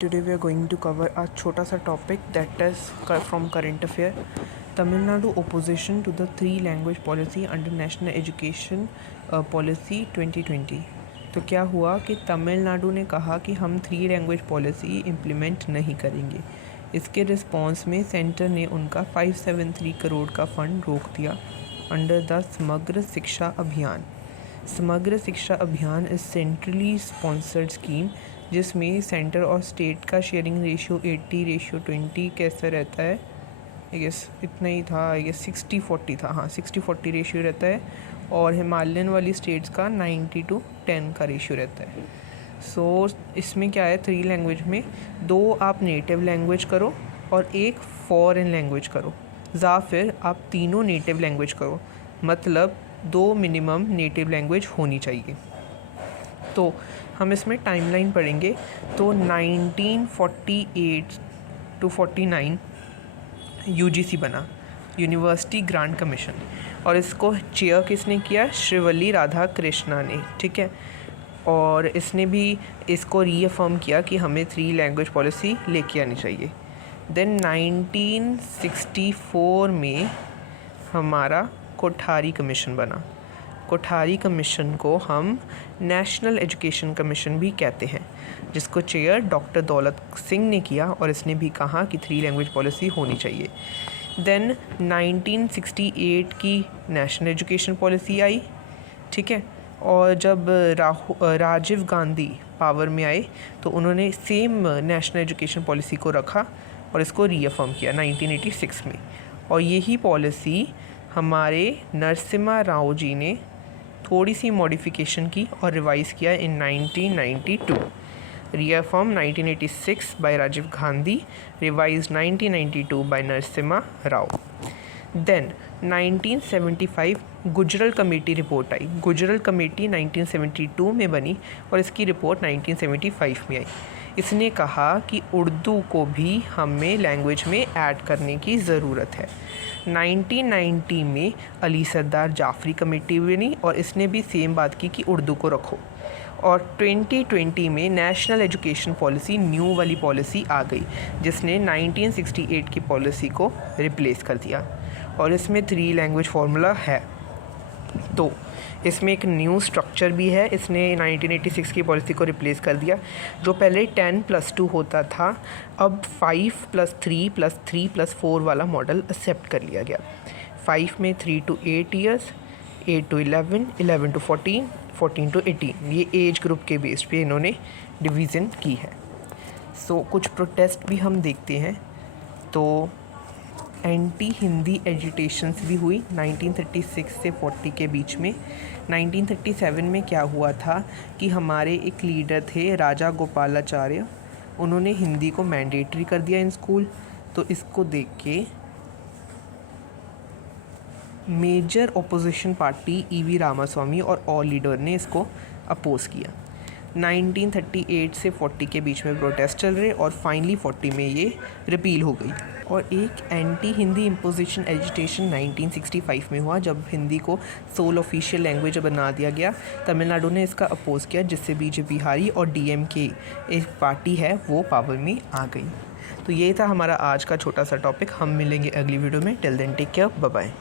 Today we are going to cover a छोटा सा topic that is from current affair. Tamil Nadu opposition to the 3 language policy under National Education Policy 2020. तो क्या हुआ कि तमिलनाडु ने कहा कि हम 3 लैंग्वेज पॉलिसी इम्प्लीमेंट नहीं करेंगे। इसके रिस्पॉन्स में सेंटर ने उनका 573 करोड़ का फंड रोक दिया अंडर द समग्र शिक्षा अभियान। समग्र शिक्षा अभियान इज सेंट्रली स्पॉन्सर्ड स्कीम जिसमें सेंटर और स्टेट का शेयरिंग रेशियो 80:20 कैसा रहता है। आई गेस इतना ही था, आई गेस 60-40 था, हाँ 60-40 रेशियो रहता है। और हिमालयन वाली स्टेट्स का 90:10 का रेशियो रहता है। सो इसमें क्या है, 3 लैंग्वेज में 2 आप नेटिव लैंग्वेज करो और 1 फॉरेन लैंग्वेज करो, या फिर आप तीनों नेटिव लैंग्वेज करो, मतलब 2 मिनिमम नेटिव लैंग्वेज होनी चाहिए। तो हम इसमें टाइमलाइन पढ़ेंगे। तो 1948 to 49 यूजीसी बना, यूनिवर्सिटी ग्रांट कमीशन, और इसको चेयर किसने किया? श्रीवल्ली राधा कृष्णा ने, ठीक है। और इसने भी इसको रीअफर्म किया कि हमें 3 लैंग्वेज पॉलिसी लेके आनी चाहिए। देन 1964 में हमारा कोठारी कमीशन बना। कोठारी कमीशन को हम नेशनल एजुकेशन कमीशन भी कहते हैं, जिसको चेयर डॉक्टर दौलत सिंह ने किया, और इसने भी कहा कि 3 लैंग्वेज पॉलिसी होनी चाहिए। देन 1968 की नेशनल एजुकेशन पॉलिसी आई, ठीक है। और जब राजीव गांधी पावर में आए तो उन्होंने सेम नेशनल एजुकेशन पॉलिसी को रखा और इसको रीअफर्म किया 1986 में। और यही पॉलिसी हमारे नरसिम्हा राव जी ने थोड़ी सी मॉडिफिकेशन की और रिवाइज़ किया in 1992। Reaffirm 1986 by Rajiv Gandhi, revise 1992 by Narasimha Rao. Then 1975 Gujral committee report आई। गुजरल कमेटी 1972 में बनी और इसकी रिपोर्ट 1975 में आई। इसने कहा कि उर्दू को भी हमें लैंग्वेज में ऐड करने की ज़रूरत है। 1990 में अली सरदार जाफरी कमेटी बनी और इसने भी सेम बात की कि उर्दू को रखो। और 2020 में नेशनल एजुकेशन पॉलिसी, न्यू वाली पॉलिसी आ गई, जिसने 1968 की पॉलिसी को रिप्लेस कर दिया, और इसमें 3 लैंग्वेज फार्मूला है। तो इसमें एक न्यू स्ट्रक्चर भी है। इसने 1986 की पॉलिसी को रिप्लेस कर दिया। जो पहले 10+2 होता था, अब 5+3+3+4 वाला मॉडल एक्सेप्ट कर लिया गया। 5 में 3 to 8 years, 8 to 11, 11 to 14, 14 to 18, ये एज ग्रुप के बेस पे इन्होंने डिवीज़न की है। सो कुछ प्रोटेस्ट भी हम देखते हैं। तो एंटी हिंदी एजिटेशंस भी हुई 1936 से 40 के बीच में। 1937 में क्या हुआ था कि हमारे एक लीडर थे राजा गोपालाचार्य, उन्होंने हिंदी को मैंडेटरी कर दिया इन स्कूल। तो इसको देख के major opposition party EV Ramaswamy और ऑल लीडर ने इसको अपोज किया। 1938 से 40 के बीच में प्रोटेस्ट चल रहे और फाइनली 40 में ये रिपील हो गई। और एक एंटी हिंदी इम्पोजिशन एजिटेशन 1965 में हुआ, जब हिंदी को सोल ऑफिशियल लैंग्वेज बना दिया गया। तमिलनाडु ने इसका अपोज किया, जिससे बीजेपी हारी और डीएमके एक पार्टी है वो पावर में आ गई। तो ये था हमारा आज का छोटा सा टॉपिक। हम मिलेंगे अगली वीडियो में। Till then take care, bye bye.